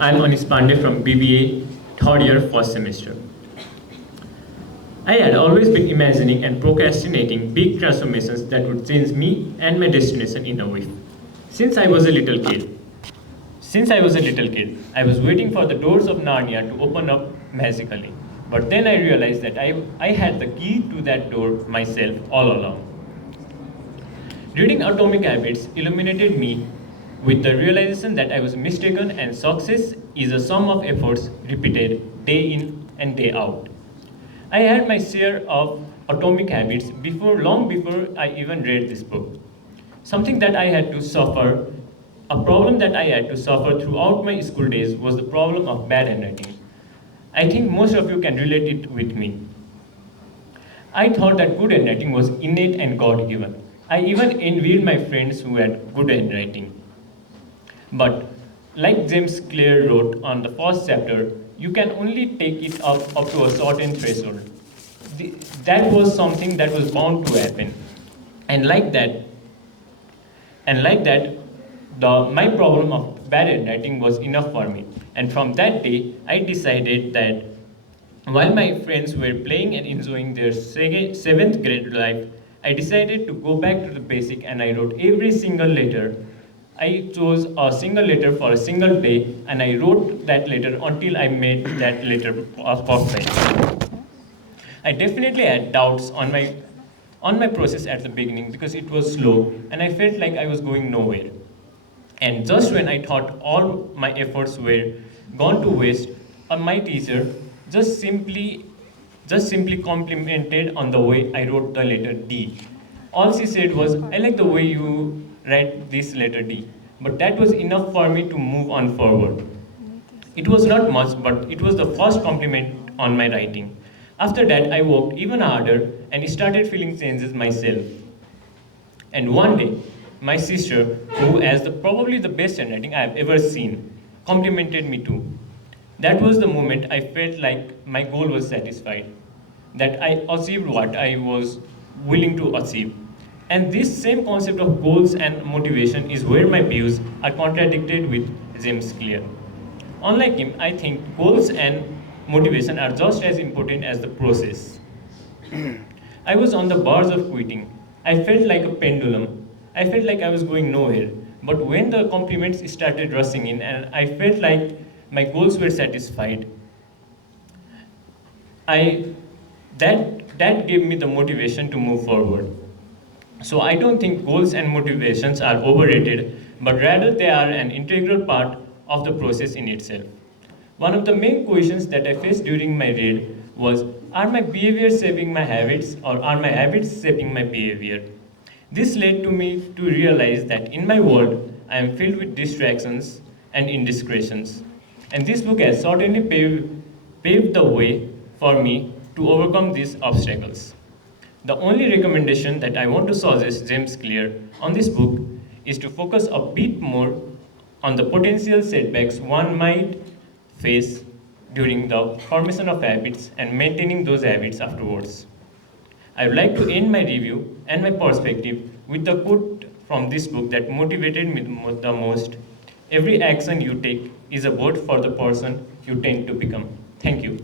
I'm Anish Pandey from BBA, third year, first semester. I had always been imagining and procrastinating big transformations that would change me and my destination in a week. Since I was a little kid. Since I was a little kid, I was waiting for the doors of Narnia to open up magically. But then I realized that I had the key to that door myself all along. Reading Atomic Habits illuminated me with the realization that I was mistaken and success is a sum of efforts repeated day in and day out. I had my share of atomic habits long before I even read this book. Something that I had to suffer, a problem that I had to suffer throughout my school days was the problem of bad handwriting. I think most of you can relate it with me. I thought that good handwriting was innate and God given. I even envied my friends who had good handwriting. But, like James Clear wrote on the first chapter, you can only take it up to a certain threshold. That was something that was bound to happen. And like that, my problem of bad handwriting was enough for me. And from that day, I decided that while my friends were playing and enjoying their seventh grade life, I decided to go back to the basic and I wrote every single letter. I chose a single letter for a single day and I wrote that letter until I made that letter perfect. I definitely had doubts on my process at the beginning because it was slow and I felt like I was going nowhere. And just when I thought all my efforts were gone to waste, my teacher just simply just simply complimented on the way I wrote the letter D. All she said was, I like the way you write this letter D. But that was enough for me to move on forward. It was not much, but it was the first compliment on my writing. After that, I worked even harder and started feeling changes myself. And one day, my sister, who has probably the best handwriting I have ever seen, complimented me too. That was the moment I felt like my goal was satisfied, that I achieved what I was willing to achieve. And this same concept of goals and motivation is where my views are contradicted with James Clear. Unlike him, I think goals and motivation are just as important as the process. I was on the verge of quitting. I felt like a pendulum. I felt like I was going nowhere. But when the compliments started rushing in and I felt like my goals were satisfied, I that gave me the motivation to move forward. So I don't think goals and motivations are overrated, but rather they are an integral part of the process in itself. One of the main questions that I faced during my read was, are my behaviors shaping my habits or are my habits shaping my behavior? This led to me to realize that in my world I am filled with distractions and indiscretions. And this book has certainly paved the way for me to overcome these obstacles. The only recommendation that I want to suggest James Clear on this book is to focus a bit more on the potential setbacks one might face during the formation of habits and maintaining those habits afterwards. I would like to end my review and my perspective with the quote from this book that motivated me the most. Every action you take is a vote for the person you tend to become. Thank you.